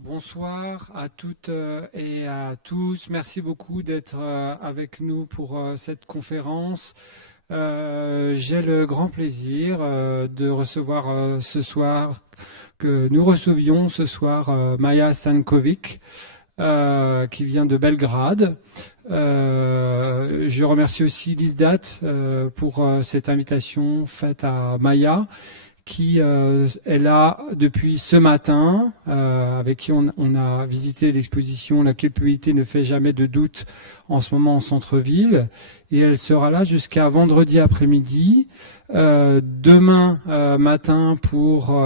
Bonsoir à toutes et à tous. Merci beaucoup d'être avec nous pour cette conférence. J'ai le grand plaisir de recevoir ce soir, que nous recevions ce soir Maja Stanković, qui vient de Belgrade. Je remercie aussi l'isdaT pour cette invitation faite à Maja, qui est là depuis ce matin, avec qui on a visité l'exposition « La culpabilité ne fait jamais de doute » en ce moment en centre-ville. Et elle sera là jusqu'à vendredi après-midi, demain matin pour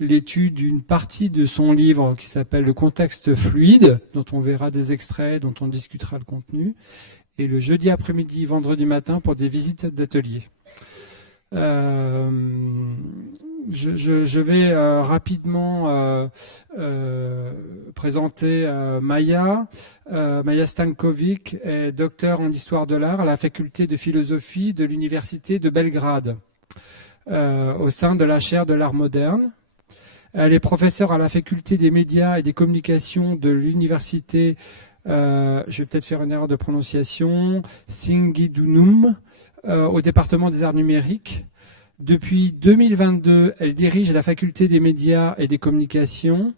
l'étude d'une partie de son livre qui s'appelle « Le contexte fluide », dont on verra des extraits, dont on discutera le contenu. Et le jeudi après-midi, vendredi matin pour des visites d'ateliers. Je vais rapidement présenter Maja. Maja Stanković est docteur en histoire de l'art à la faculté de philosophie de l'université de Belgrade, au sein de la chaire de l'art moderne. Elle est professeure à la faculté des médias et des communications de l'université, je vais peut-être faire une erreur de prononciation, Singidunum, au département des arts numériques. Depuis 2022, elle dirige la faculté des médias et des communications.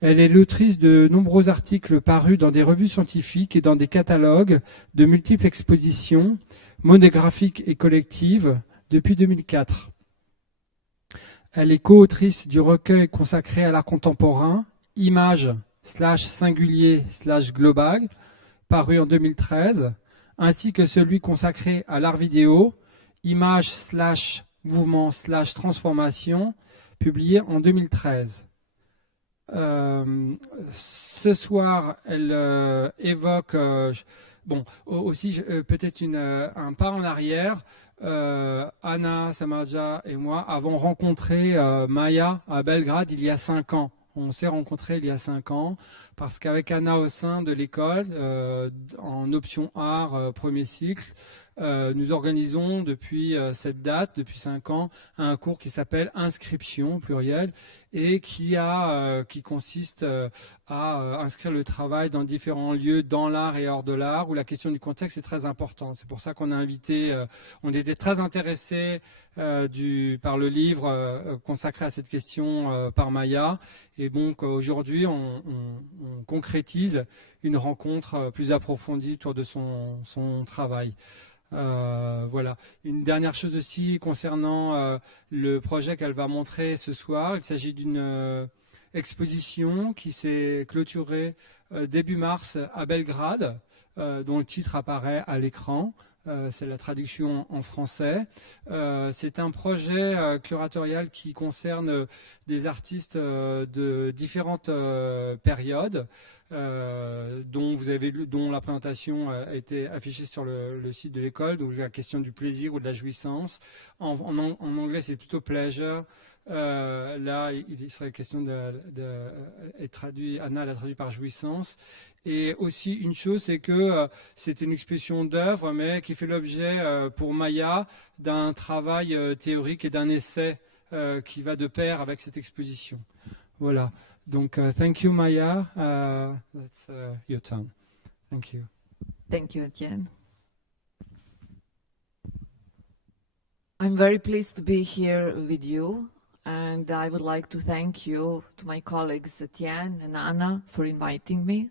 Elle est l'autrice de nombreux articles parus dans des revues scientifiques et dans des catalogues de multiples expositions, monographiques et collectives, depuis 2004. Elle est co-autrice du recueil consacré à l'art contemporain, Images/singulier/global, paru en 2013, ainsi que celui consacré à l'art vidéo, Images/mouvement/transformation, publié en 2013. Ce soir, elle évoque, aussi peut-être un pas en arrière. Anna, Samaja et moi avons rencontré Maja à Belgrade il y a 5 ans. On s'est rencontrés il y a 5 ans parce qu'avec Anna au sein de l'école, en option art premier cycle, nous organisons depuis cette date, depuis 5 ans, un cours qui s'appelle Inscription, pluriel, et qui consiste à inscrire le travail dans différents lieux, dans l'art et hors de l'art, où la question du contexte est très importante. C'est pour ça qu'on a invité, on était très intéressés par le livre consacré à cette question par Maja. Et donc aujourd'hui, on concrétise une rencontre plus approfondie autour de son travail. Voilà. Une dernière chose aussi concernant le projet qu'elle va montrer ce soir. Il s'agit d'une exposition qui s'est clôturée début mars à Belgrade, dont le titre apparaît à l'écran. C'est la traduction en français. C'est un projet curatorial qui concerne des artistes de différentes périodes, dont la présentation a été affichée sur le site de l'école, donc la question du plaisir ou de la jouissance. En anglais, c'est plutôt pleasure. Là, il serait question Anna l'a traduit par jouissance. Et aussi, une chose, c'est que c'est une expression d'œuvre, mais qui fait l'objet pour Maja d'un travail théorique et d'un essai qui va de pair avec cette exposition. Voilà. Donc, thank you, Maja. That's your turn. Thank you. Thank you, Etienne. I'm very pleased to be here with you, and I would like to thank you to my colleagues Etienne and Anna for inviting me.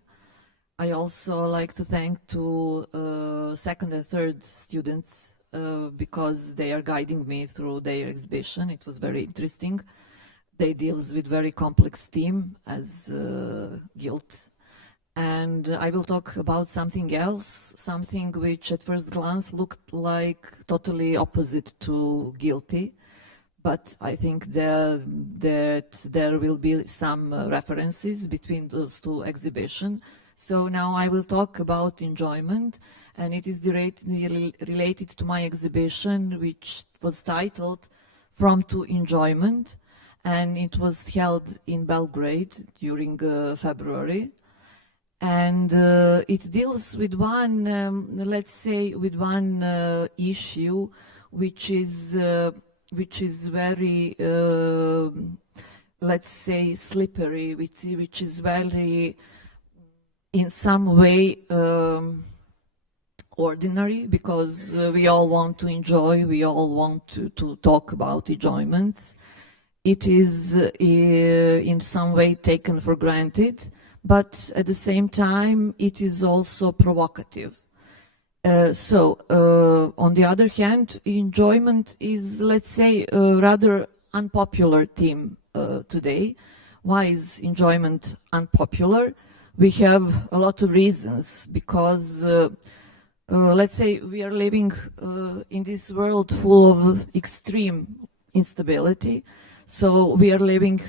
I also like to thank to second and third students because they are guiding me through their exhibition. It was very interesting. They deals with very complex theme as guilt. And I will talk about something else, something which at first glance looked like totally opposite to guilty. But I think that there will be some references between those two exhibitions. So now I will talk about enjoyment, and it is directly related to my exhibition, which was titled From to Enjoyment, and it was held in Belgrade during February. And it deals with one, let's say, with one issue which is very let's say, slippery, which is very, in some way, ordinary, because we all want to enjoy, we all want to talk about enjoyments. It is in some way taken for granted, but at the same time, it is also provocative. So, on the other hand, enjoyment is, let's say, a rather unpopular theme today. Why is enjoyment unpopular? We have a lot of reasons, because let's say we are living in this world full of extreme instability. So we are living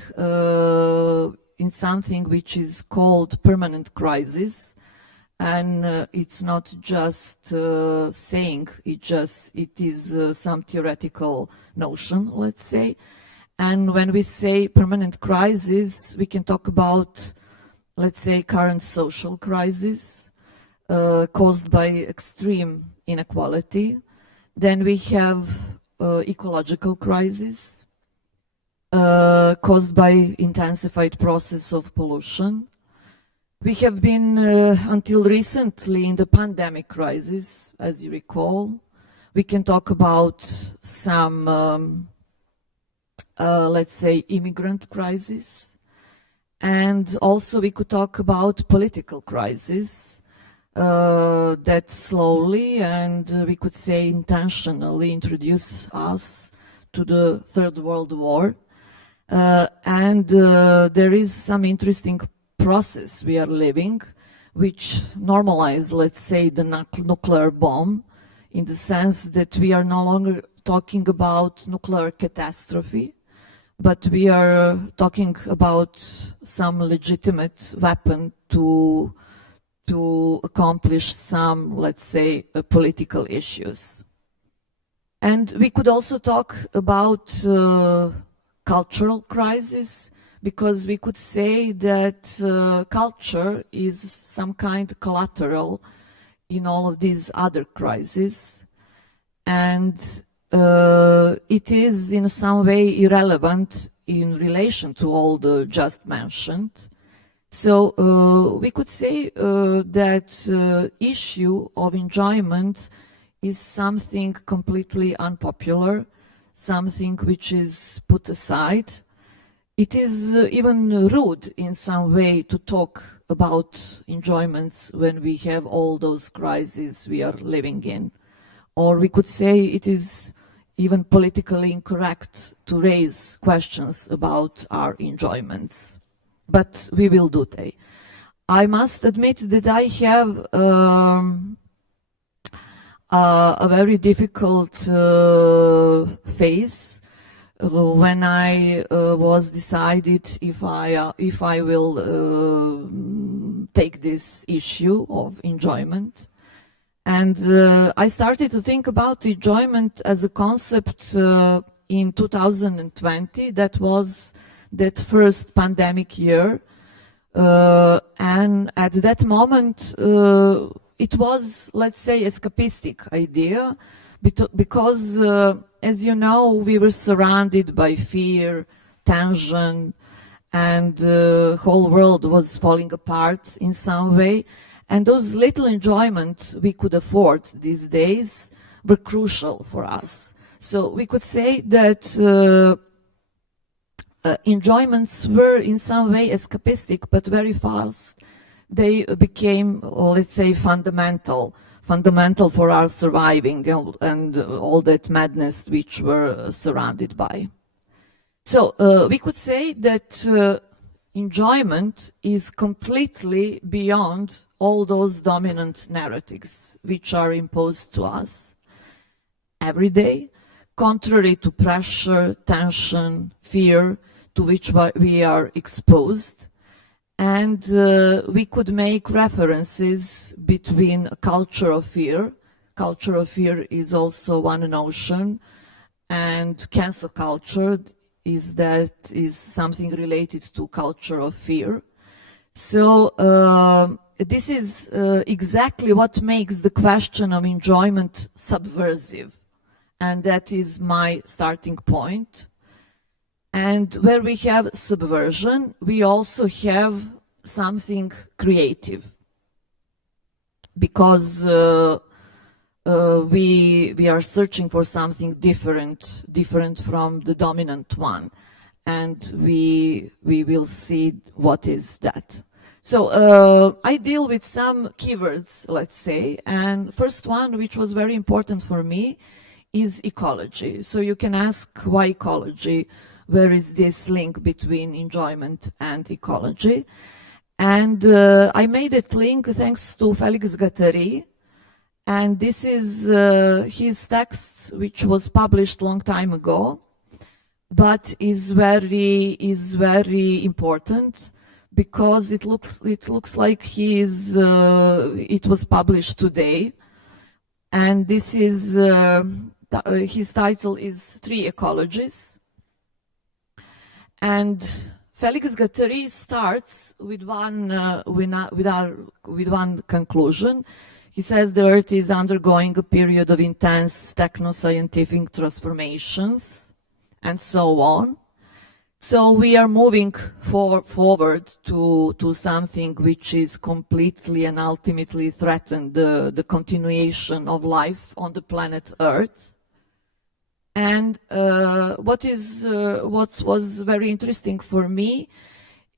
in something which is called permanent crisis. And it's not just saying, it is some theoretical notion, let's say. And when we say permanent crisis, we can talk about, let's say, current social crisis caused by extreme inequality. Then we have ecological crisis caused by intensified process of pollution. We have been, until recently, in the pandemic crisis, as you recall. We can talk about some, let's say, immigrant crisis. And also we could talk about political crisis that slowly, and we could say intentionally, introduce us to the Third World War. And there is some interesting process we are living, which normalize, let's say, the nuclear bomb, in the sense that we are no longer talking about nuclear catastrophe, but we are talking about some legitimate weapon to accomplish some, let's say, political issues. And we could also talk about cultural crisis, because we could say that culture is some kind of collateral in all of these other crises, and it is in some way irrelevant in relation to all the just mentioned. So we could say that issue of enjoyment is something completely unpopular, something which is put aside. It is even rude in some way to talk about enjoyments when we have all those crises we are living in. Or we could say it is even politically incorrect to raise questions about our enjoyments. But we will do that. I must admit that I have a very difficult phase when I was decided if I will take this issue of enjoyment. And I started to think about enjoyment as a concept in 2020. That was that first pandemic year. And at that moment, it was, let's say, escapistic idea, because as you know, we were surrounded by fear, tension, and the whole world was falling apart in some way. And those little enjoyment we could afford these days were crucial for us. So we could say that enjoyments were in some way escapistic, but very fast they became, let's say, fundamental for our surviving and all that madness which we're surrounded by. So we could say that enjoyment is completely beyond all those dominant narratives which are imposed to us every day, contrary to pressure, tension, fear to which we are exposed. And we could make references between a culture of fear. Culture of fear is also one notion, and cancel culture is something related to culture of fear. So this is exactly what makes the question of enjoyment subversive, and that is my starting point. And where we have subversion, we also have something creative, because we are searching for something different from the dominant one, and we will see what is that. So I deal with some keywords, let's say, and first one, which was very important for me, is ecology. So you can ask, why ecology? Where is this link between enjoyment and ecology? And I made that link thanks to Felix Guattari, and this is his text, which was published long time ago, but is very important, because it looks like it was published today, and this is his title is Three Ecologies, and Felix Guattari starts with one conclusion. He says the Earth is undergoing a period of intense techno-scientific transformations, and so on. So we are moving forward to something which is completely and ultimately threatened the continuation of life on the planet Earth. And what was very interesting for me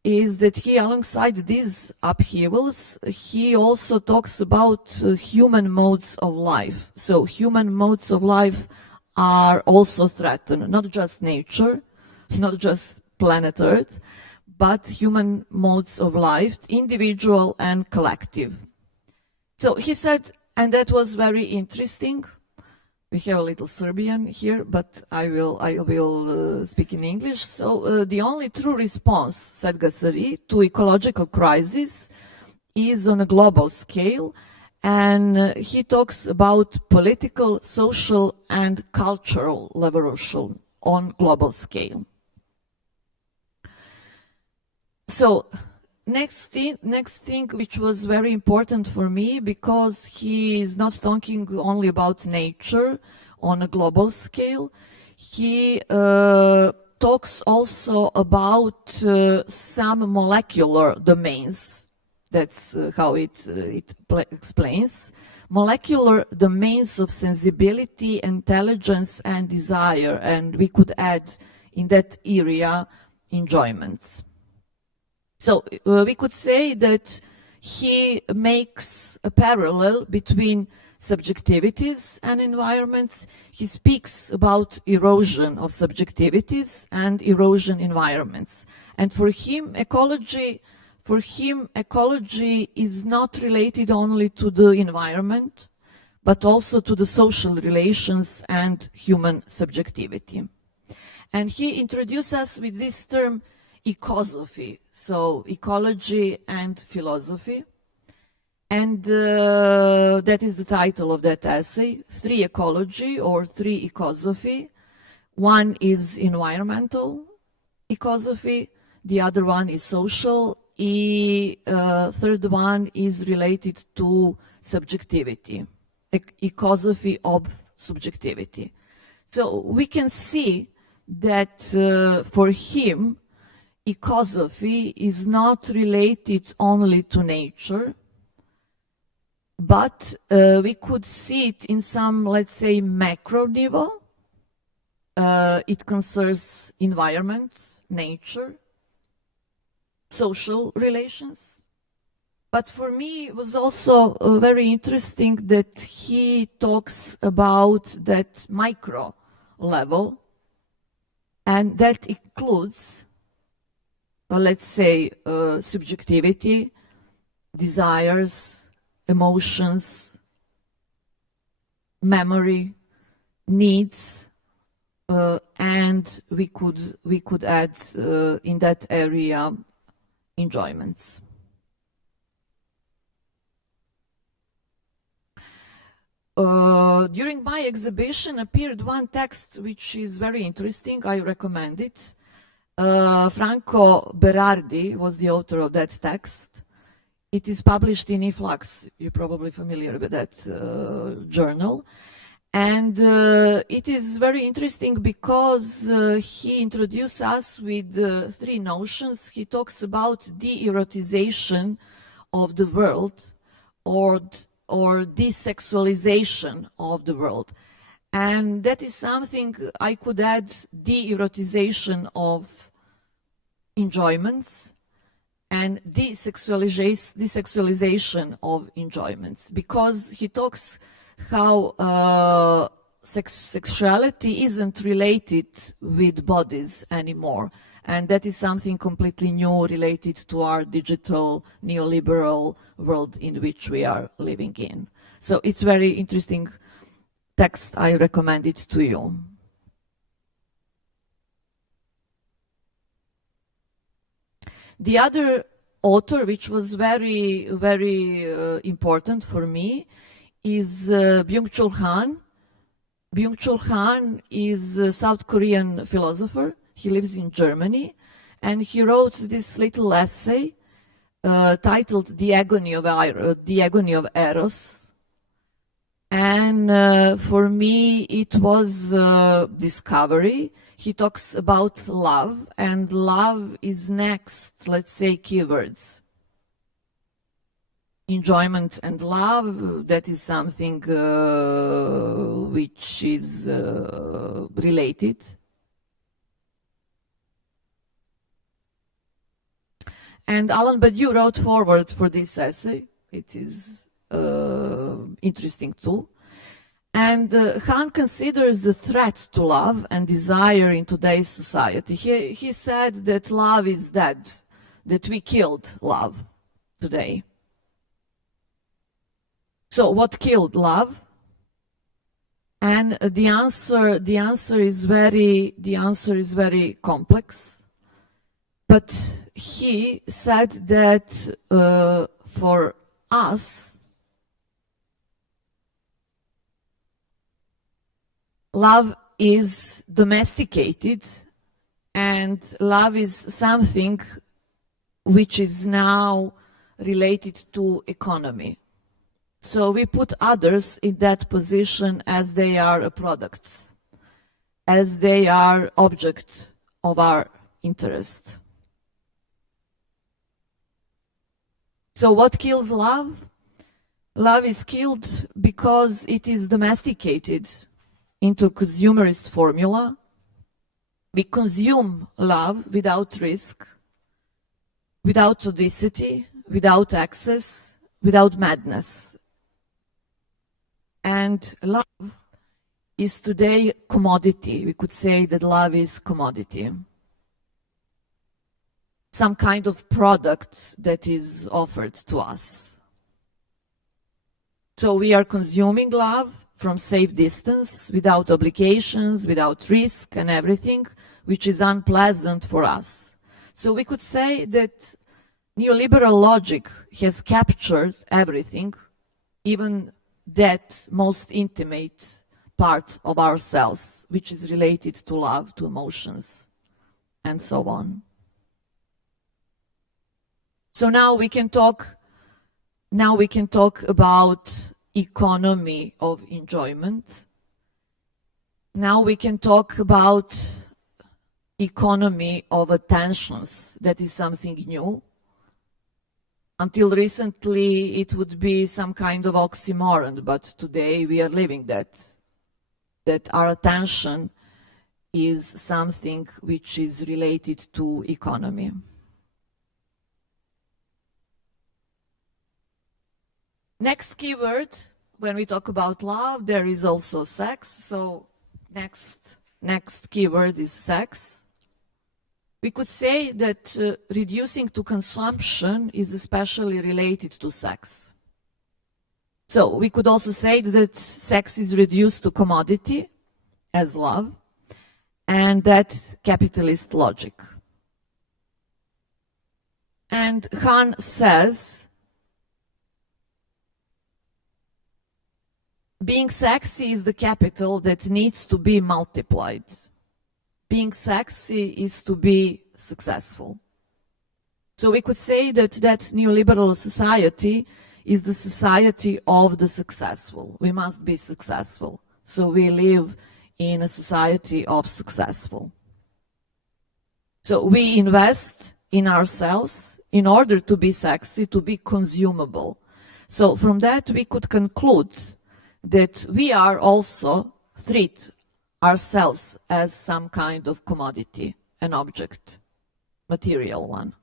is that he, alongside these upheavals, he also talks about human modes of life. So human modes of life are also threatened, not just nature, not just planet Earth, but human modes of life, individual and collective. So he said, and that was very interesting. We have a little Serbian here, but I will speak in English. So the only true response, said Guattari, to ecological crisis is on a global scale, and he talks about political, social, and cultural revolution on global scale. So next thing which was very important for me, because he is not talking only about nature on a global scale, he talks also about some molecular domains. That's how it explains. Molecular domains of sensibility, intelligence, and desire, and we could add in that area enjoyments. So we could say that he makes a parallel between subjectivities and environments. He speaks about erosion of subjectivities and erosion environments. And for him, ecology is not related only to the environment, but also to the social relations and human subjectivity. And he introduces us with this term, ecosophy, so ecology and philosophy, and that is the title of that essay, Three Ecology or Three Ecosophy. One is environmental ecosophy, the other one is social, third one is related to subjectivity, ecosophy of subjectivity. So we can see that for him, ecosophy is not related only to nature, but we could see it in some, let's say, macro level. It concerns environment, nature, social relations. But for me, it was also very interesting that he talks about that micro level, and that includes, let's say, subjectivity, desires, emotions, memory, needs, and we could add in that area enjoyments. During my exhibition appeared one text which is very interesting. I recommend it. Franco Berardi was the author of that text. It is published in eFlux. You're probably familiar with that journal. And it is very interesting because he introduced us with three notions. He talks about de-erotization of the world, or desexualization of the world. And that is something I could add, de-erotization of enjoyments and desexualization of enjoyments, because he talks how sexuality isn't related with bodies anymore. And that is something completely new related to our digital neoliberal world in which we are living in. So it's very interesting text. I recommend it to you. The other author, which was very, very important for me, is Byung-Chul Han. Byung-Chul Han is a South Korean philosopher. He lives in Germany, and he wrote this little essay titled The Agony of Eros. And for me, it was discovery. He talks about love, and love is next, let's say, keywords. Enjoyment and love, that is something which is related. And Alan Badiou wrote forward for this essay. It is interesting too. And Han considers the threat to love and desire in today's society. He said that love is dead, that we killed love today. So what killed love? And the answer is very complex. But he said that for us, love is domesticated, and love is something which is now related to economy. So we put others in that position as they are products, as they are object of our interest. So what kills love? Love is killed because it is domesticated into consumerist formula. We consume love without risk, without audacity, without access, without madness. And love is today commodity. We could say that love is commodity. Some kind of product that is offered to us. So we are consuming love from safe distance, without obligations, without risk and everything, which is unpleasant for us. So we could say that neoliberal logic has captured everything, even that most intimate part of ourselves, which is related to love, to emotions, and so on. So now we can talk about economy of enjoyment. Now we can talk about economy of attentions. That is something new. Until recently, it would be some kind of oxymoron, but today we are living that our attention is something which is related to economy. Next keyword, when we talk about love, there is also sex. So next keyword is sex. We could say that reducing to consumption is especially related to sex. So we could also say that sex is reduced to commodity as love, and that capitalist logic. And Han says, being sexy is the capital that needs to be multiplied. Being sexy is to be successful. So we could say that neoliberal society is the society of the successful. We must be successful. So we live in a society of successful. So we invest in ourselves in order to be sexy, to be consumable. So from that we could conclude that we are also treat ourselves as some kind of commodity, an object, material one.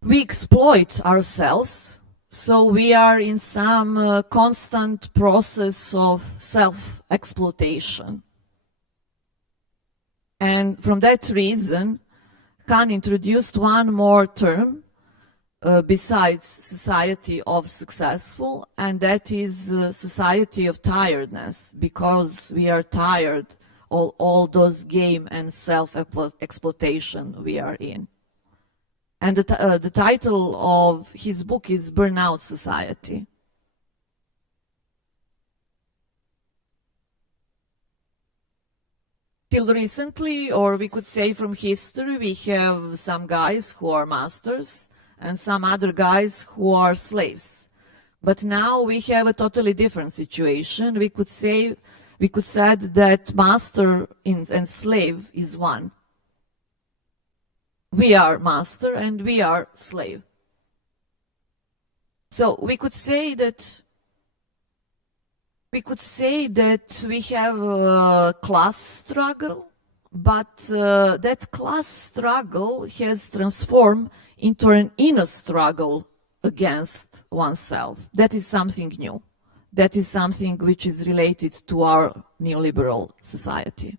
We exploit ourselves, so we are in some constant process of self-exploitation. And from that reason, Kant introduced one more term besides society of successful, and that is society of tiredness, because we are tired of all those game and self-exploitation we are in. And the title of his book is Burnout Society. Till recently, or we could say from history, we have some guys who are masters and some other guys who are slaves. But now we have a totally different situation. We could say that master and slave is one. We are master and we are slave. So we could say that we have a class struggle, but that class struggle has transformed into an inner struggle against oneself. That is something new. That is something which is related to our neoliberal society.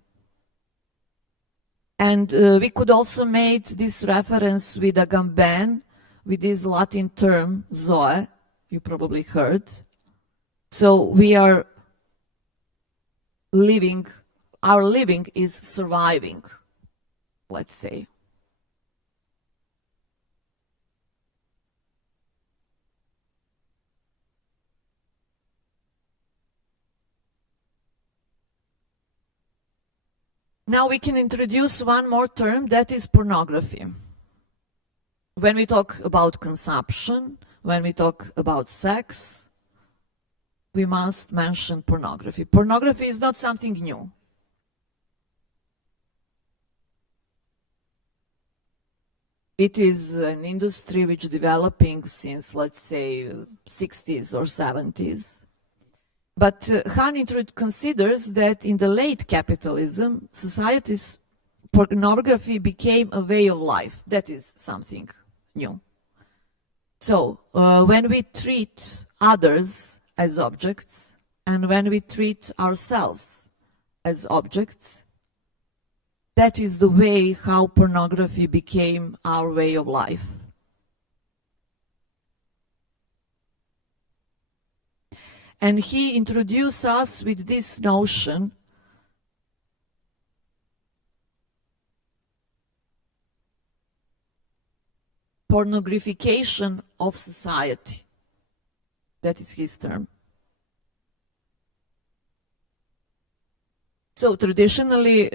And we could also make this reference with Agamben, with this Latin term, zoe, you probably heard. So we are living, our living is surviving, let's say. Now we can introduce one more term, that is pornography. When we talk about consumption, when we talk about sex, we must mention pornography. Pornography is not something new. It is an industry which is developing since, let's say, 60s or 70s. But Kant considers that in the late capitalism, society's pornography became a way of life. That is something new. So when we treat others as objects, and when we treat ourselves as objects, that is the way how pornography became our way of life. And he introduced us with this notion pornographication of society. That is his term. So traditionally,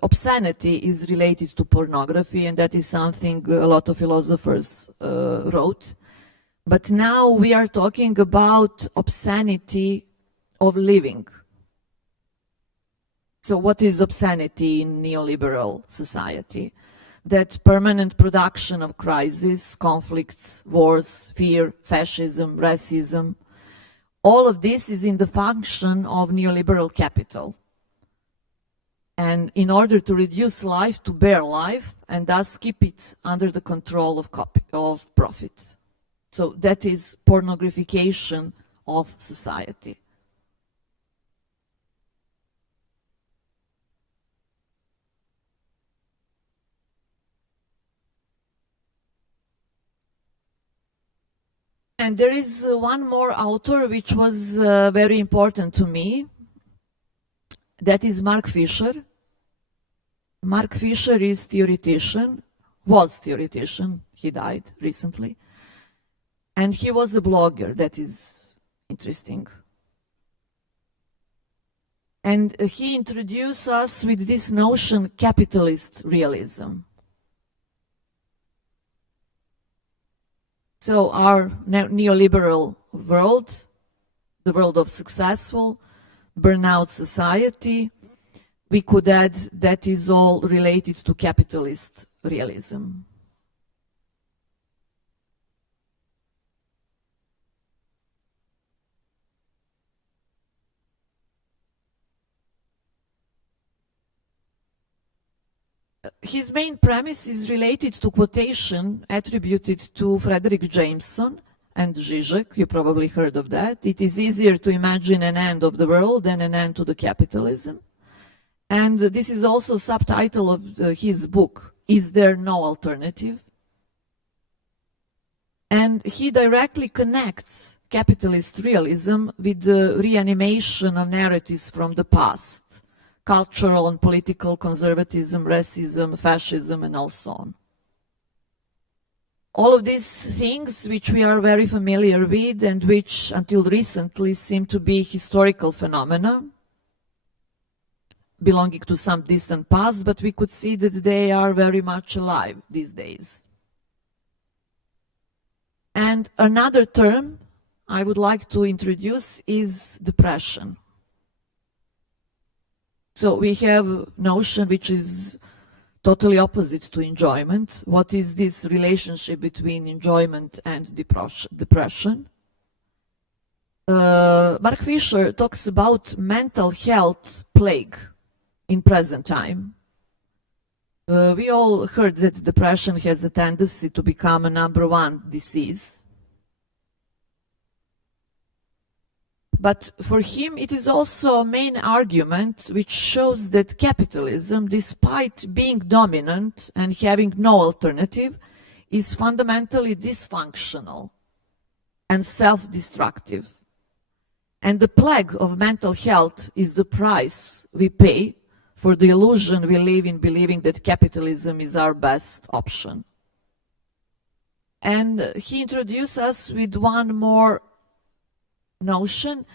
obscenity is related to pornography, and that is something a lot of philosophers wrote. But now we are talking about obscenity of living. So what is obscenity in neoliberal society? That permanent production of crises, conflicts, wars, fear, fascism, racism, all of this is in the function of neoliberal capital. And in order to reduce life to bare life, and thus keep it under the control of profit. So that is pornographication of society. And there is one more author which was very important to me. That is Mark Fisher. Mark Fisher is theoretician, was theoretician, he died recently. And he was a blogger, that is interesting. And he introduced us with this notion, capitalist realism. So our neoliberal world, the world of successful, burnout society, we could add that is all related to capitalist realism. His main premise is related to quotation attributed to Frederick Jameson and Zizek. You probably heard of that. It is easier to imagine an end of the world than an end to the capitalism. And this is also subtitle of his book, Is There No Alternative? And he directly connects capitalist realism with the reanimation of narratives from the past, cultural and political conservatism, racism, fascism, and so on. All of these things which we are very familiar with and which until recently seem to be historical phenomena, belonging to some distant past, but we could see that they are very much alive these days. And another term I would like to introduce is depression. So we have a notion which is totally opposite to enjoyment. What is this relationship between enjoyment and depression? Mark Fisher talks about mental health plague in present time. We all heard that depression has a tendency to become a #1 disease. But for him, it is also a main argument which shows that capitalism, despite being dominant and having no alternative, is fundamentally dysfunctional and self-destructive. And the plague of mental health is the price we pay for the illusion we live in believing that capitalism is our best option. And he introduced us with one more notion,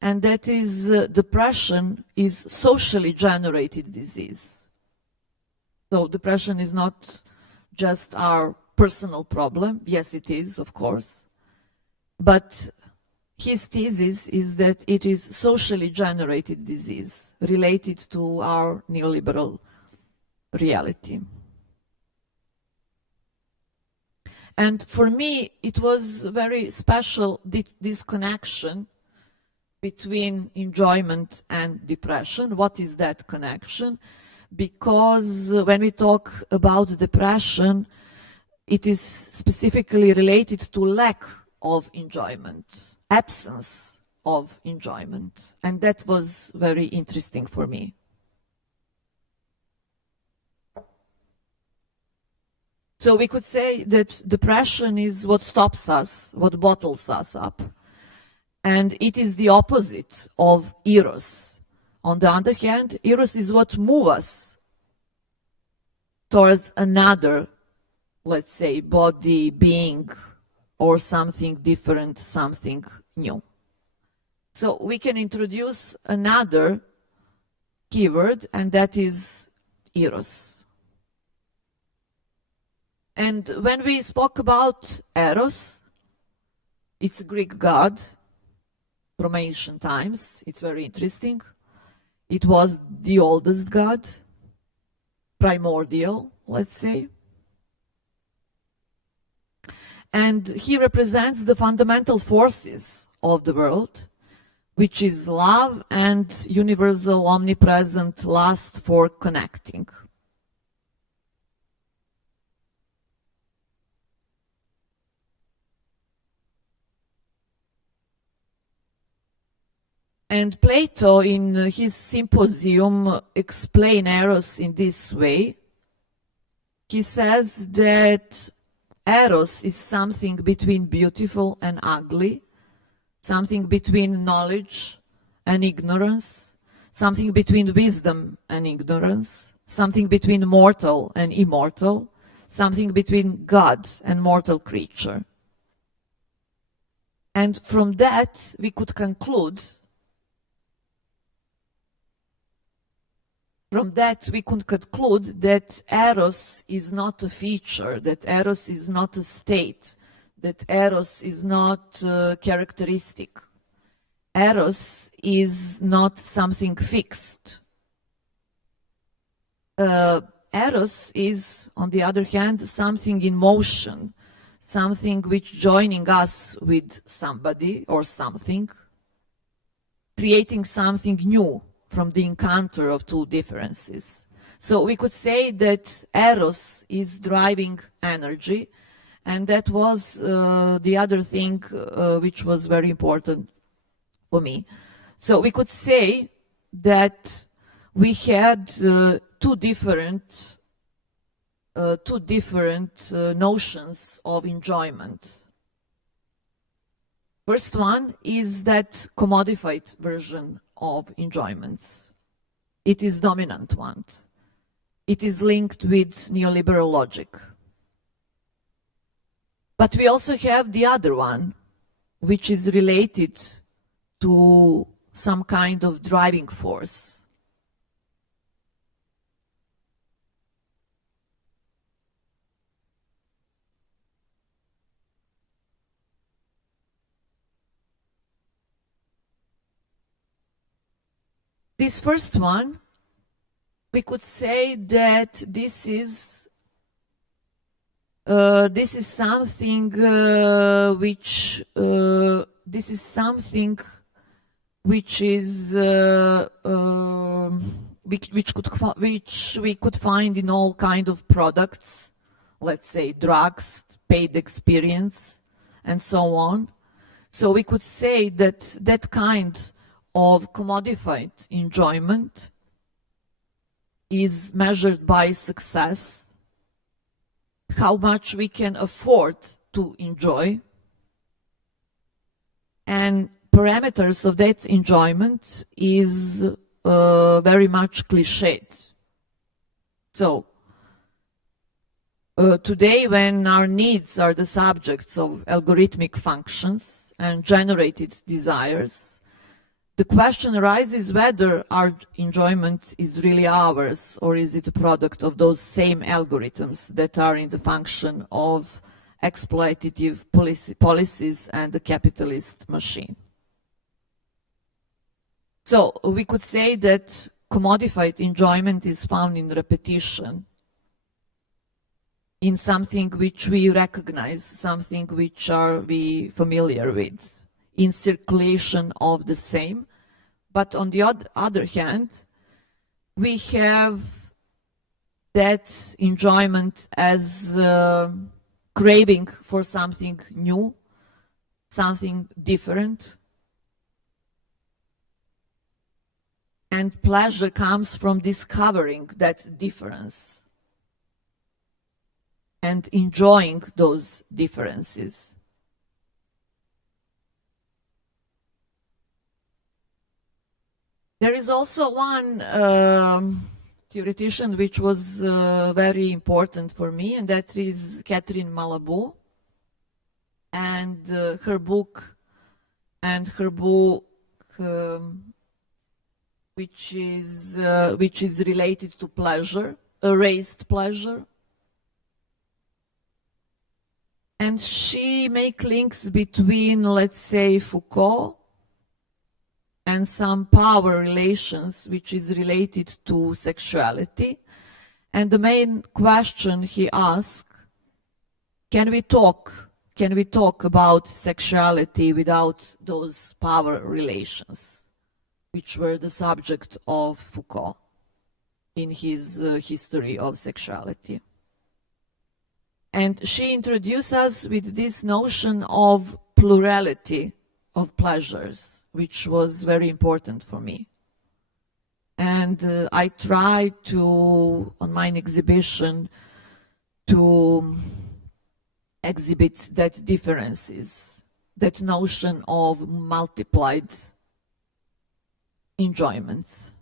and that is depression is socially generated disease. So depression is not just our personal problem. Yes, it is, of course. But his thesis is that it is socially generated disease related to our neoliberal reality. And for me, it was very special, this connection between enjoyment and depression. What is that connection? Because when we talk about depression, it is specifically related to lack of enjoyment, absence of enjoyment. And that was very interesting for me. So we could say that depression is what stops us, what bottles us up. And it is the opposite of eros. On the other hand, eros is what moves us towards another, let's say, body, being, or something different, something new. So we can introduce another keyword, and that is eros. And when we spoke about Eros, it's a Greek god from ancient times. It's very interesting. It was the oldest god, primordial, let's say. And he represents the fundamental forces of the world, which is love and universal, omnipresent lust for connecting. And Plato, in his Symposium, explains Eros in this way. He says that Eros is something between beautiful and ugly, something between knowledge and ignorance, something between wisdom and ignorance, something between mortal and immortal, something between God and mortal creature. And from that, we could conclude that Eros is not a feature, that Eros is not a state, that eros is not characteristic. Eros is not something fixed. Eros is, on the other hand, something in motion, something which joining us with somebody or something, creating something new from the encounter of two differences. So we could say that eros is driving energy, and that was the other thing which was very important for me. So we could say that we had two different notions of enjoyment. First one is that commodified version of enjoyments. It is dominant one. It is linked with neoliberal logic. But we also have the other one, which is related to some kind of driving force. This first one, we could say that this is something which we could find in all kind of products, let's say drugs, paid experience, and so on. So we could say that that kind of commodified enjoyment is measured by success, how much we can afford to enjoy, and parameters of that enjoyment is very much cliched. So today, when our needs are the subjects of algorithmic functions and generated desires, the question arises whether our enjoyment is really ours, or is it a product of those same algorithms that are in the function of exploitative policies and the capitalist machine. So we could say that commodified enjoyment is found in repetition, in something which we recognize, something which are we familiar with, in circulation of the same. But on the other hand, we have that enjoyment as craving for something new, something different. And pleasure comes from discovering that difference and enjoying those differences. There is also one theoretician which was very important for me, and that is Catherine Malabou, and her book which is related to pleasure, erased pleasure. And she makes links between, let's say, Foucault and some power relations, which is related to sexuality. And the main question he asked, can we talk about sexuality without those power relations, which were the subject of Foucault in his history of sexuality. And she introduced us with this notion of plurality of pleasures, which was very important for me. And I tried to, on my exhibition, to exhibit that differences, that notion of multiplied enjoyments.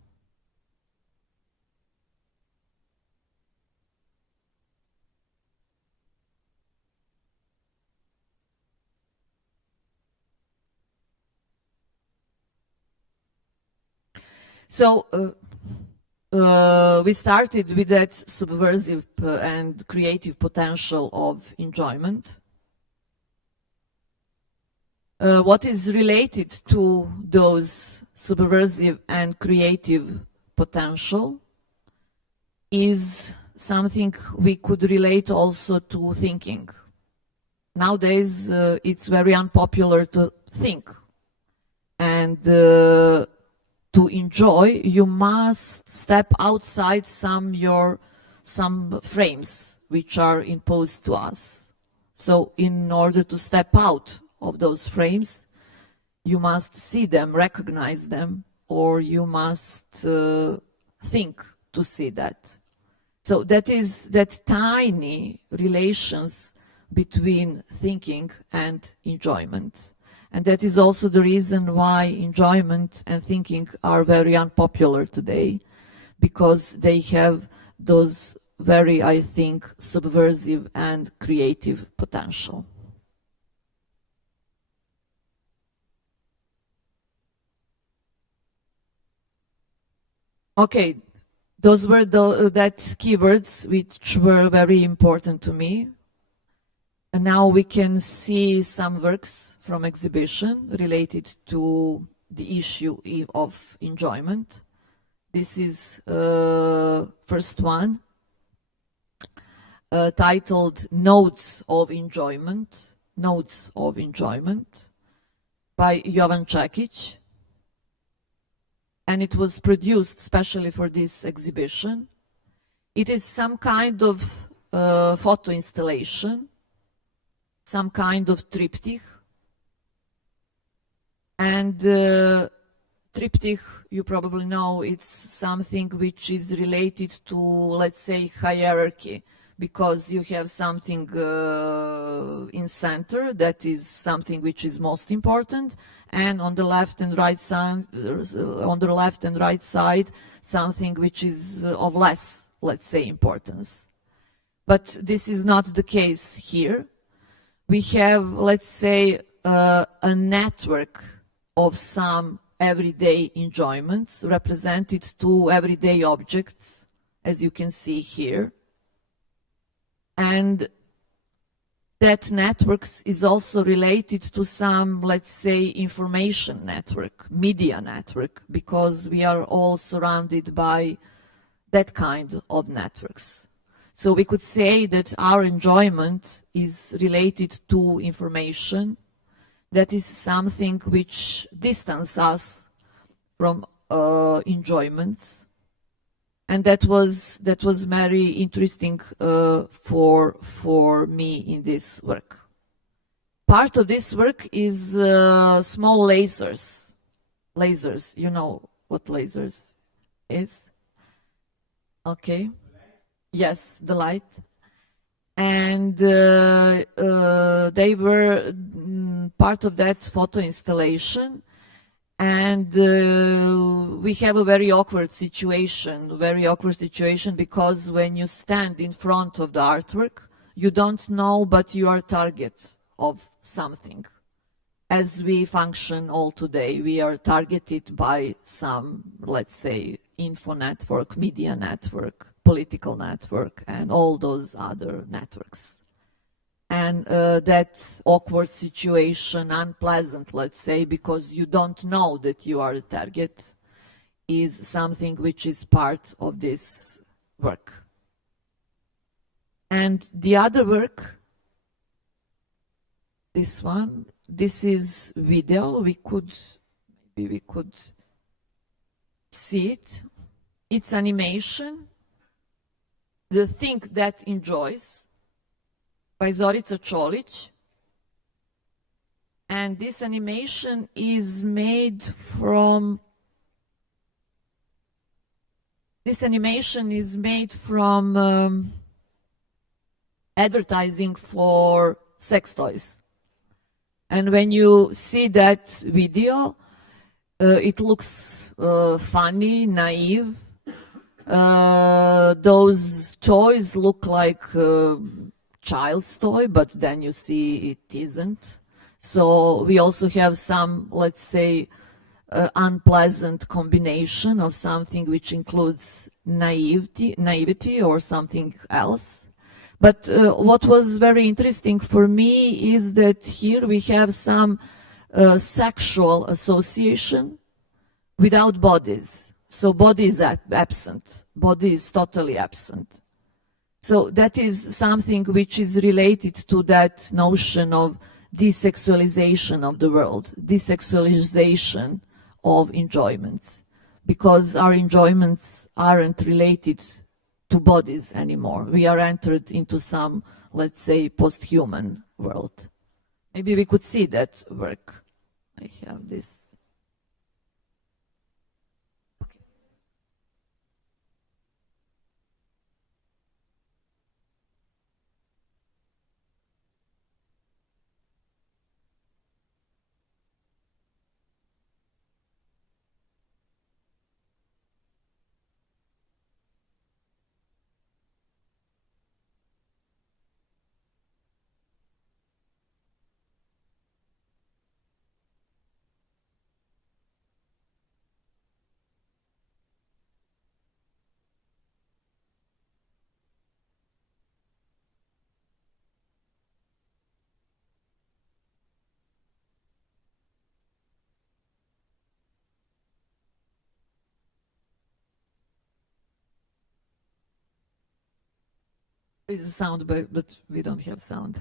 So we started with that subversive and creative potential of enjoyment. what is related to those subversive and creative potential is something we could relate also to thinking. Nowadays, it's very unpopular to think. And to enjoy, you must step outside some frames which are imposed to us. So in order to step out of those frames, you must see them, recognize them, or you must think to see that. So that is that tiny relations between thinking and enjoyment. And that is also the reason why enjoyment and thinking are very unpopular today, because they have those very, I think, subversive and creative potential. Okay, those were that keywords which were very important to me. And now we can see some works from exhibition related to the issue of enjoyment. This is first one, titled Nodes of Enjoyment by Jovan Čekić. And it was produced specially for this exhibition. It is some kind of photo installation, some kind of triptych. And triptych, you probably know, it's something which is related to, let's say, hierarchy, because you have something in center that is something which is most important, and on the left and right side, something which is of less, let's say, importance. But this is not the case here. We have, let's say, a network of some everyday enjoyments represented to everyday objects, as you can see here. And that network is also related to some, let's say, information network, media network, because we are all surrounded by that kind of networks. So we could say that our enjoyment is related to information. That is something which distances us from enjoyments. And that was very interesting for me in this work. Part of this work is small lasers. Lasers, you know what lasers is? Okay. Yes, the light. And they were part of that photo installation. And we have a very awkward situation because when you stand in front of the artwork, you don't know, but you are target of something. As we function all today, we are targeted by some, let's say, info network, media network, political network, and all those other networks. And that awkward situation, unpleasant, let's say, because you don't know that you are the target, is something which is part of this work. And the other work, this one, this is video. Maybe we could see it. It's animation. The Thing That Enjoys, by Zorica Čolić. And this animation is made from advertising for sex toys. And when you see that video, it looks funny, naive. Those toys look like child's toy, but then you see it isn't. So we also have some, let's say, unpleasant combination of something which includes naivety or something else. But what was very interesting for me is that here we have some sexual association without bodies. So body is absent. Body is totally absent. So that is something which is related to that notion of desexualization of the world, desexualization of enjoyments, because our enjoyments aren't related to bodies anymore. We are entered into some, let's say, post-human world. Maybe we could see that work. I have this. There is a sound, but we don't have sound.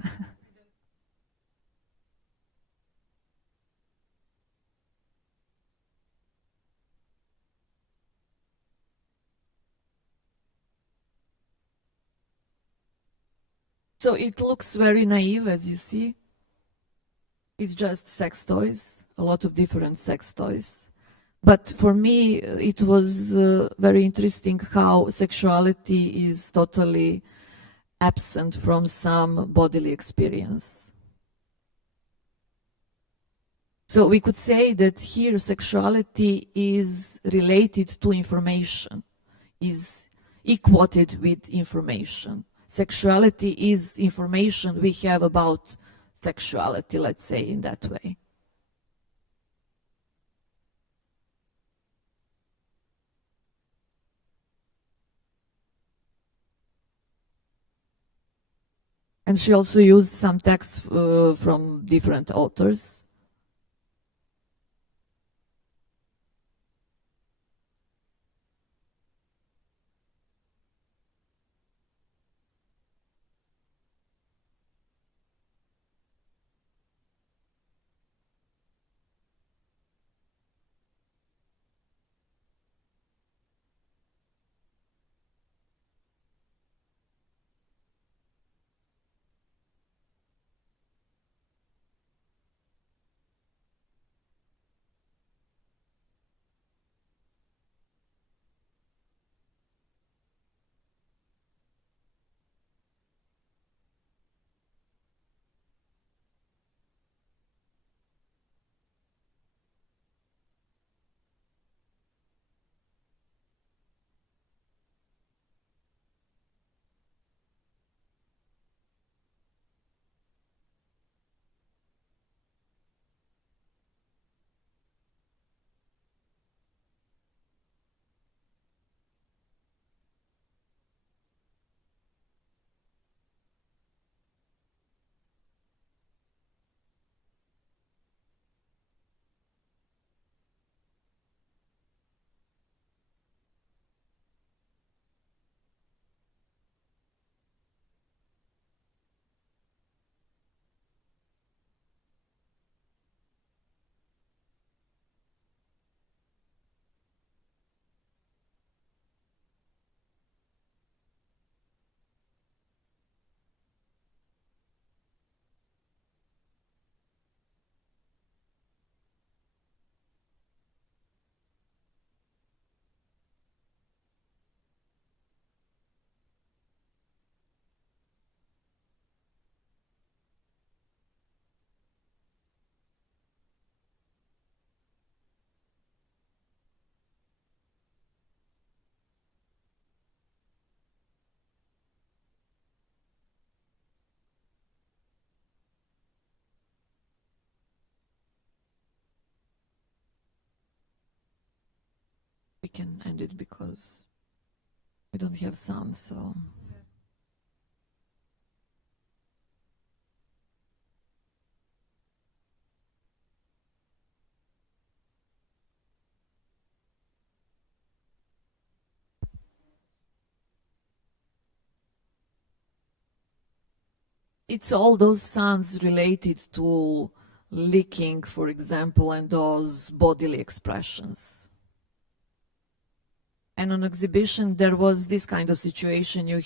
So it looks very naive, as you see. It's just sex toys, a lot of different sex toys. But for me, it was very interesting how sexuality is totally absent from some bodily experience. So we could say that here sexuality is related to information, is equated with information. Sexuality is information we have about sexuality, let's say, in that way. And she also used some texts from different authors. We can end it because we don't have sound, so... it's all those sounds related to licking, for example, and those bodily expressions. And on exhibition, there was this kind of situation. You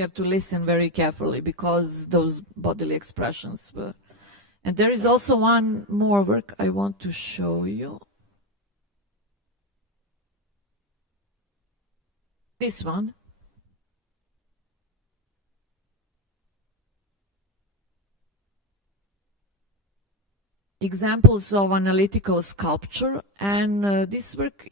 have to listen very carefully because those bodily expressions were. And there is also one more work I want to show you. This one. Examples of analytical sculpture, and this work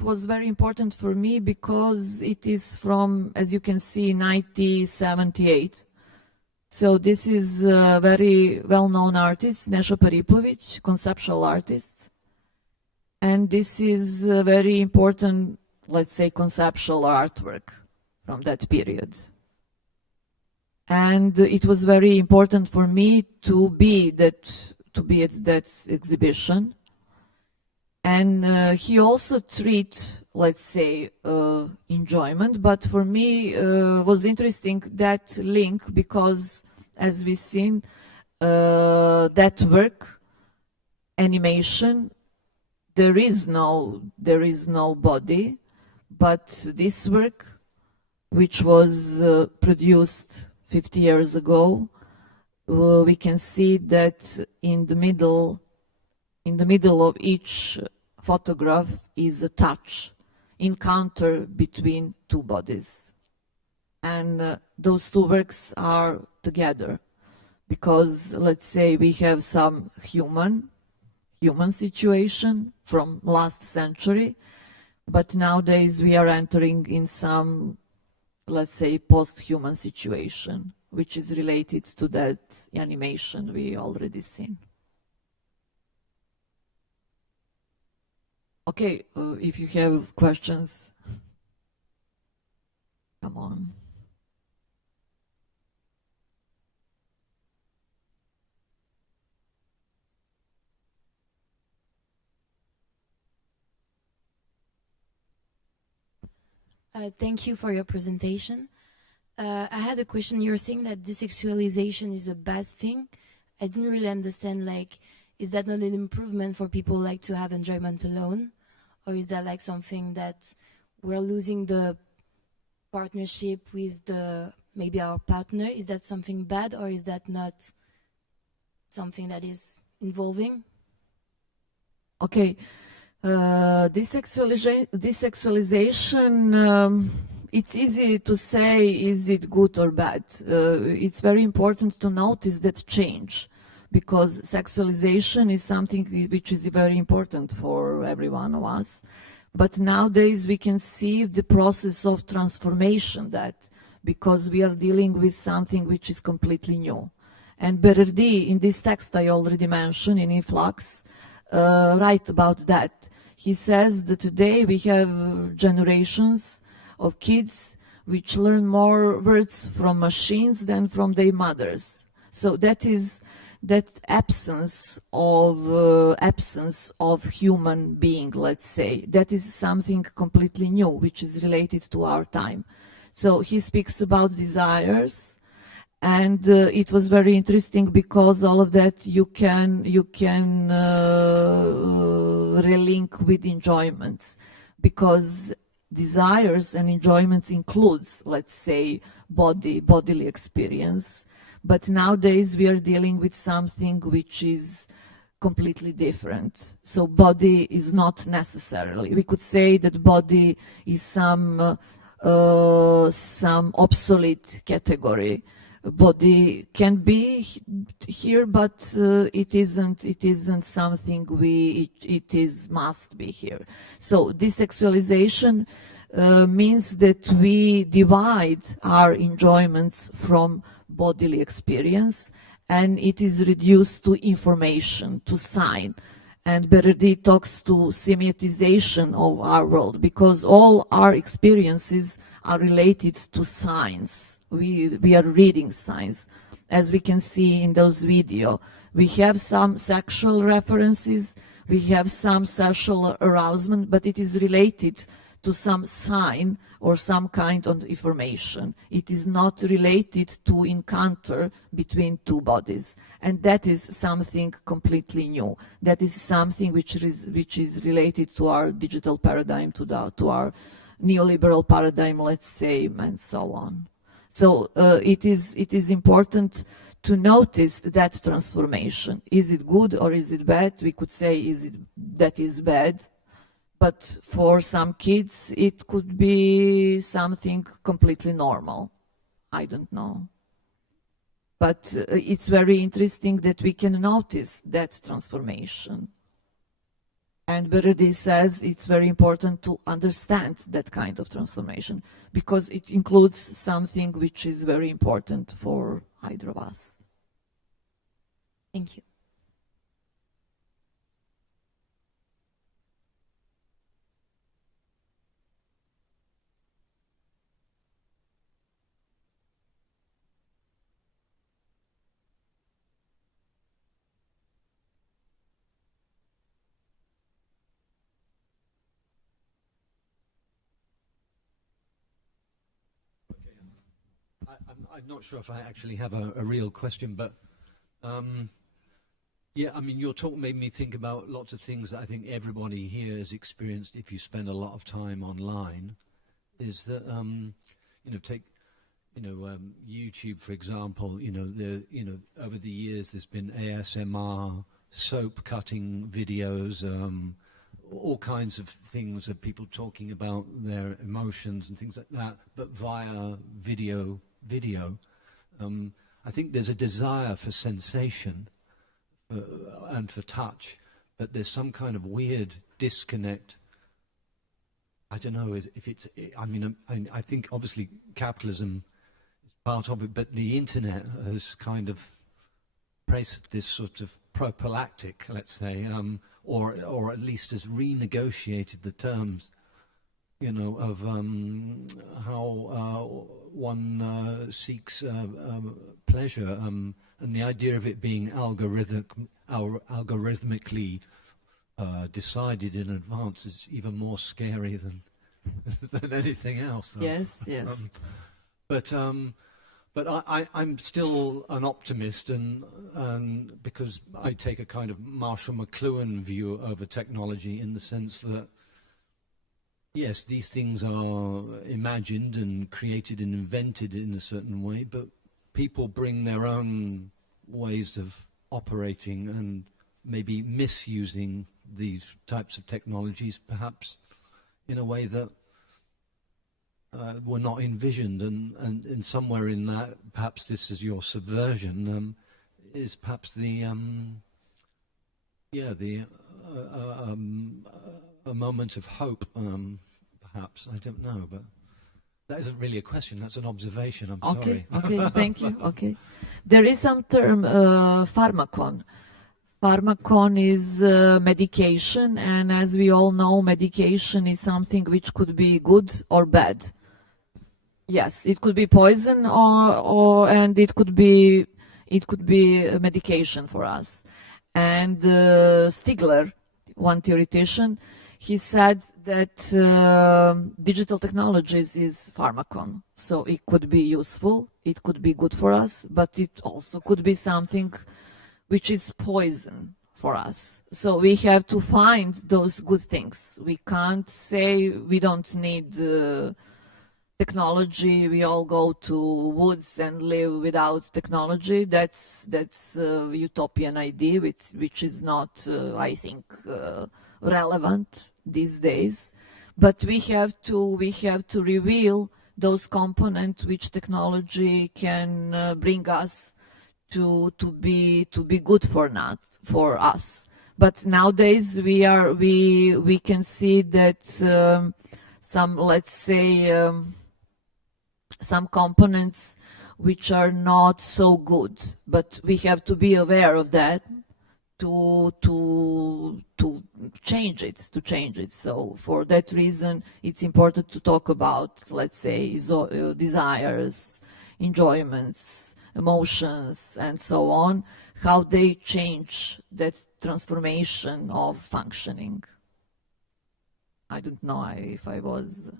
was very important for me because it is from, as you can see, 1978. So this is a very well-known artist, Neša Paripović, conceptual artist, and this is a very important, let's say, conceptual artwork from that period. And it was very important for me to be at that exhibition. And he also treat, let's say, enjoyment, but for me was interesting that link because, as we've seen, that work, animation, there is no body, but this work, which was produced 50 years ago, we can see that in the middle of each photograph is a touch, encounter between two bodies. And those two works are together because, let's say, we have some human situation from last century, but nowadays we are entering in some, let's say, post-human situation, which is related to that animation we already seen. Okay, if you have questions, come on. Thank you for your presentation. I had a question. You're saying that desexualization is a bad thing. I didn't really understand, like, is that not an improvement for people like to have enjoyment alone? Or is that like something that we're losing the partnership with maybe our partner? Is that something bad, or is that not something that is involving? Okay, desexualization, it's easy to say, is it good or bad? It's very important to notice that change, because sexualization is something which is very important for every one of us. But nowadays we can see the process of transformation, that because we are dealing with something which is completely new. And Berardi, in this text I already mentioned, in Influx, write about that. He says that today we have generations of kids which learn more words from machines than from their mothers. So that is that absence of human being, let's say, that is something completely new, which is related to our time. So he speaks about desires, and it was very interesting because all of that you can relink with enjoyments, because desires and enjoyments includes, let's say, bodily experience. But nowadays we are dealing with something which is completely different. So body is not necessarily. We could say that body is some obsolete category. Body can be here, but it isn't something must be here. So desexualization means that we divide our enjoyments from bodily experience, and it is reduced to information, to sign. And Berardi talks to semiotization of our world, because all our experiences are related to signs. We are reading signs. As we can see in those videos, we have some sexual references, We have some sexual arousement, but it is related to some sign or some kind of information. It is not related to encounter between two bodies. And that is something completely new. That is something which is related to our digital paradigm, to our neoliberal paradigm, let's say, and so on. So it is important to notice that transformation. Is it good or is it bad? We could say that is bad. But for some kids, it could be something completely normal. I don't know. But it's very interesting that we can notice that transformation. And Berardi says it's very important to understand that kind of transformation because it includes something which is very important for either of us. Thank you. I'm not sure if I actually have a real question, but yeah, I mean, your talk made me think about lots of things that I think everybody here has experienced if you spend a lot of time online. Is that take YouTube for example. Over the years there's been ASMR, soap cutting videos, all kinds of things of people talking about their emotions and things like that, but via video. I think there's a desire for sensation and for touch, but there's some kind of weird disconnect. I don't know if it's, I think obviously capitalism is part of it, but the internet has kind of placed this sort of prophylactic, let's say, or at least has renegotiated the terms, of how one seeks pleasure, and the idea of it being algorithmically decided in advance is even more scary than anything else. Yes, yes. But I'm still an optimist, and because I take a kind of Marshall McLuhan view over technology in the sense that, yes, these things are imagined and created and invented in a certain way, but people bring their own ways of operating and maybe misusing these types of technologies, perhaps in a way that were not envisioned, and somewhere in that, perhaps this is your subversion, is perhaps a moment of hope, perhaps. I don't know, but that isn't really a question, that's an observation. I'm sorry. Okay, thank you. Okay. There is some term, pharmacon. Pharmacon is medication, and as we all know, medication is something which could be good or bad. Yes, it could be poison, and it could be a medication for us. And Stigler, one theoretician, he said that digital technologies is pharmacon. So it could be useful, it could be good for us, but it also could be something which is poison for us. So we have to find those good things. We can't say we don't need technology, we all go to woods and live without technology. That's a utopian idea, which is not, I think, relevant these days. But we have to reveal those components which technology can bring us to be good for us. But nowadays we can see that some, let's say, some components which are not so good, but we have to be aware of that to change it. So for that reason, it's important to talk about, let's say, desires, enjoyments, emotions, and so on, how they change that transformation of functioning. I don't know if I was...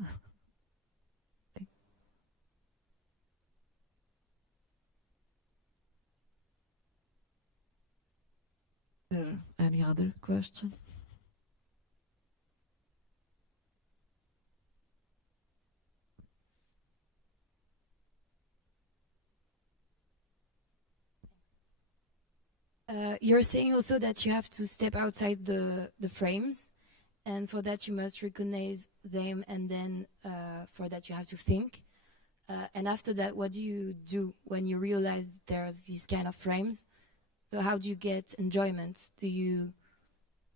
Is there any other question? You're saying also that you have to step outside the frames, and for that you must recognize them, and then for that you have to think. And after that, what do you do when you realize there's these kind of frames? So how do you get enjoyment?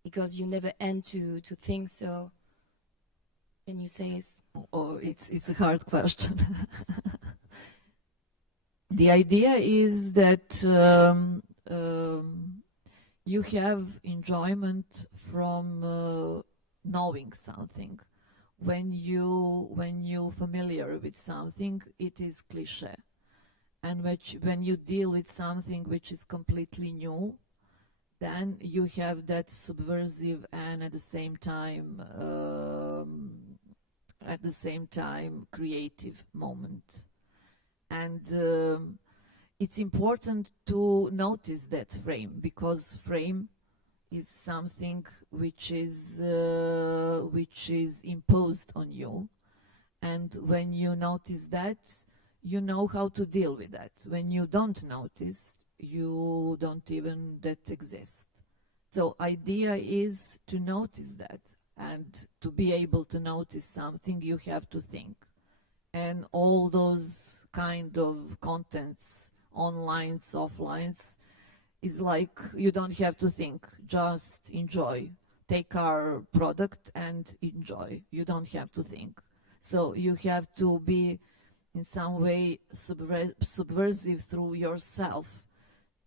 Because you never end to think, so can you say it's a hard question. The idea is that you have enjoyment from knowing something. When you're familiar with something, it is cliché. And when you deal with something which is completely new, then you have that subversive and at the same time creative moment. And it's important to notice that frame, because frame is something which is imposed on you, and when you notice that, you know how to deal with that. When you don't notice, you don't even that exist. So idea is to notice that, and to be able to notice something, you have to think. And all those kind of contents, online, offline, is like you don't have to think, just enjoy. Take our product and enjoy. You don't have to think. So you have to be in some way subversive through yourself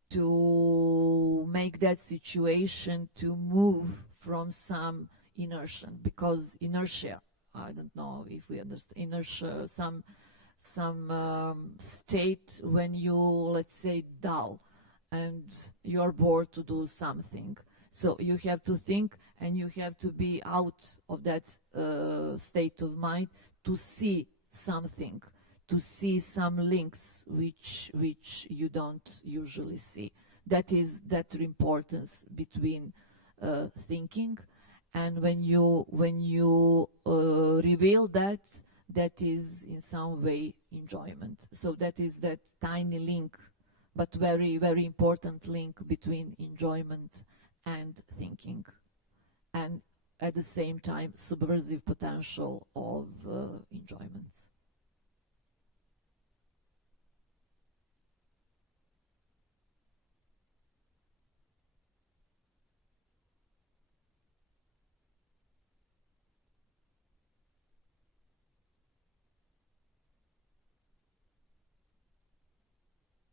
to make that situation to move from some inertia, because inertia, I don't know if we understand inertia, some state when you, let's say, dull and you're bored to do something. So you have to think, and you have to be out of that state of mind to see something, to see some links which you don't usually see. That is that importance between thinking, and when you reveal that, that is in some way enjoyment. So that is that tiny link, but very, very important link between enjoyment and thinking, and at the same time subversive potential of enjoyments.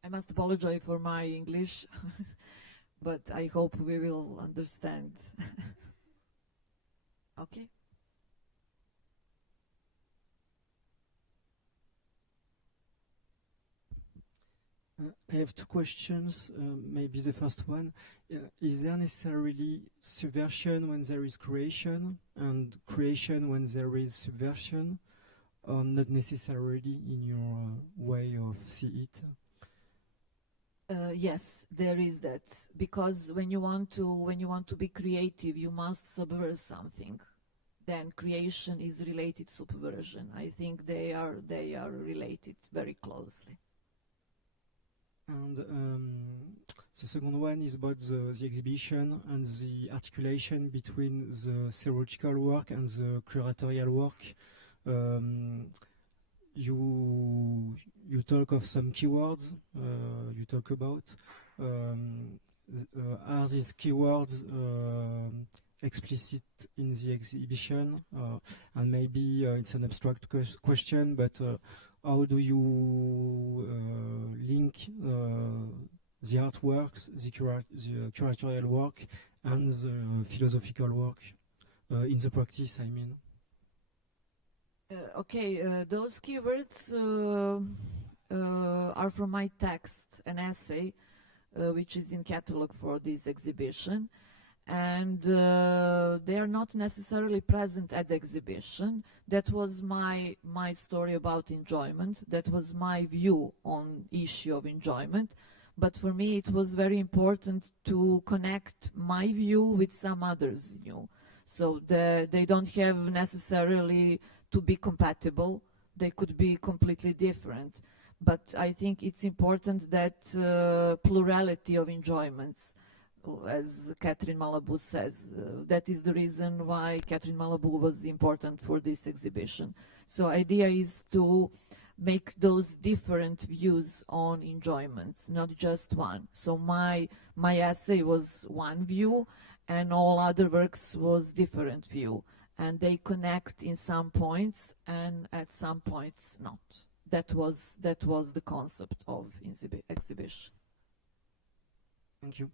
I must apologize for my English, but I hope we will understand. Okay. I have two questions. Maybe the first one. Is there necessarily subversion when there is creation, and creation when there is subversion, or not necessarily in your way of see it? Yes, there is that, because when you want to be creative, you must subvert something. Then creation is related to subversion. I think they are related very closely. And the second one is about the exhibition and the articulation between the theoretical work and the curatorial work. You talk of some keywords. You talk about are these keywords explicit in the exhibition? And maybe it's an abstract question, but how do you link the artworks, the curatorial work, and the philosophical work in the practice, I mean? Those keywords are from my text, an essay, which is in catalog for this exhibition. and they are not necessarily present at the exhibition. That was my story about enjoyment. That was my view on issue of enjoyment. But for me, it was very important to connect my view with some others' view. So they don't have necessarily to be compatible. They could be completely different. But I think it's important that plurality of enjoyments, as Catherine Malabou says, that is the reason why Catherine Malabou was important for this exhibition. So idea is to make those different views on enjoyments, not just one. So my essay was one view, and all other works was different view, and they connect in some points and at some points not. That was the concept of exhibition. Thank you.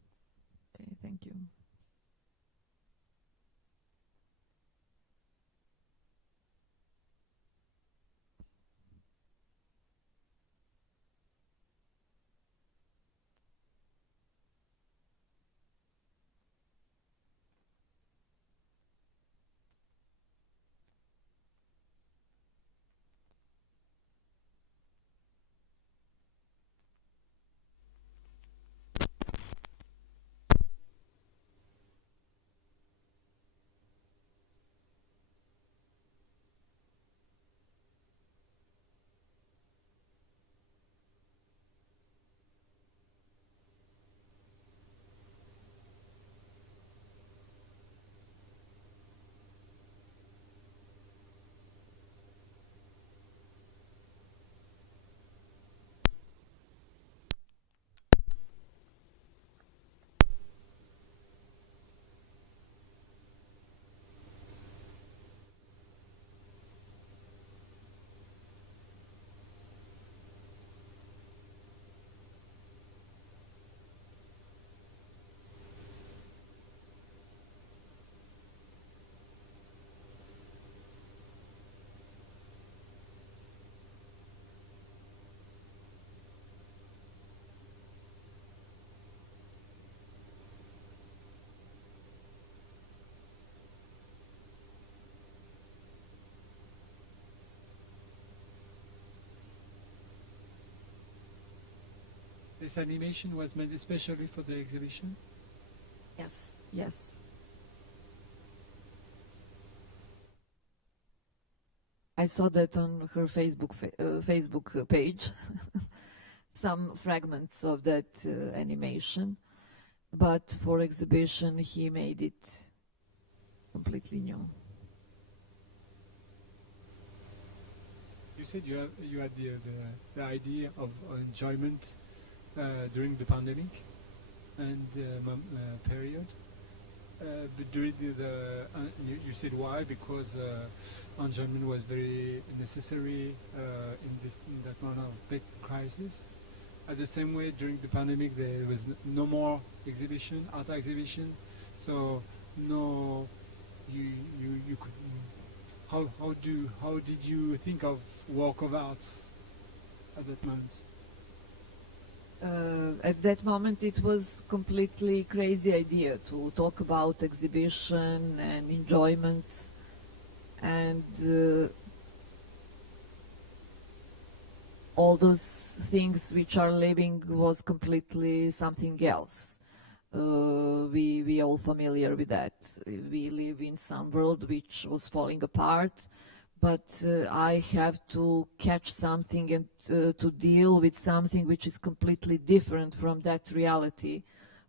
Okay, thank you. This animation was made especially for the exhibition? Yes, yes. I saw that on her Facebook page, some fragments of that animation, but for exhibition he made it completely new. You said you had the idea of enjoyment during the pandemic and period, but during you said why? Because enjoyment was very necessary in that moment of big crisis. At the same way, during the pandemic, there was no more exhibition, art exhibition. So no, you could. How did you think of work of arts at that moment? At that moment, it was completely crazy idea to talk about exhibition and enjoyments, and all those things which are living was completely something else. We all familiar with that. We live in some world which was falling apart, but I have to catch something and to deal with something which is completely different from that reality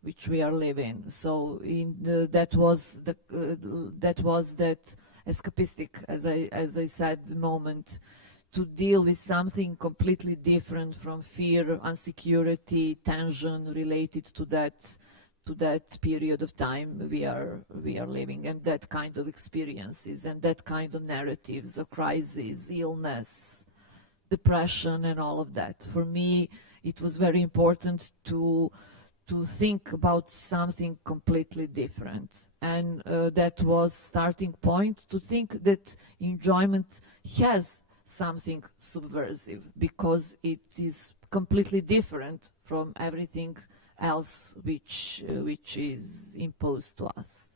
which we are living. So that was that escapistic, as I said, moment to deal with something completely different from fear, insecurity, tension related to that period of time we are living, and that kind of experiences and that kind of narratives of crisis, illness, depression, and all of that. For me, it was very important to think about something completely different, and that was starting point to think that enjoyment has something subversive because it is completely different from everything else which is imposed to us.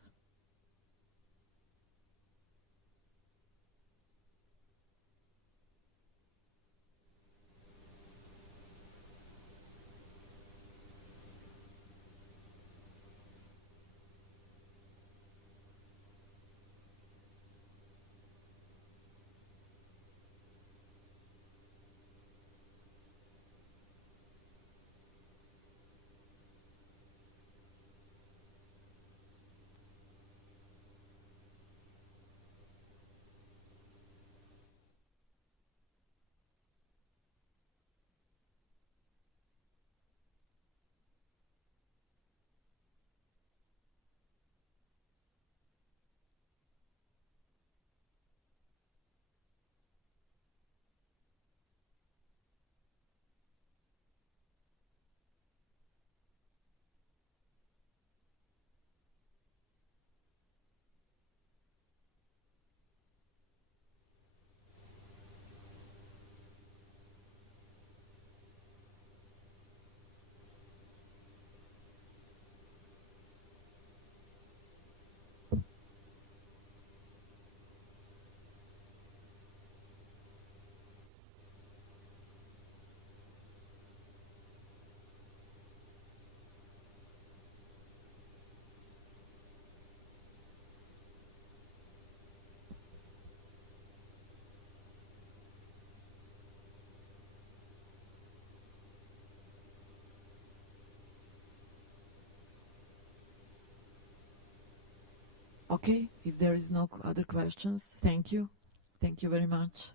Okay, if there is no other questions, thank you. Thank you very much.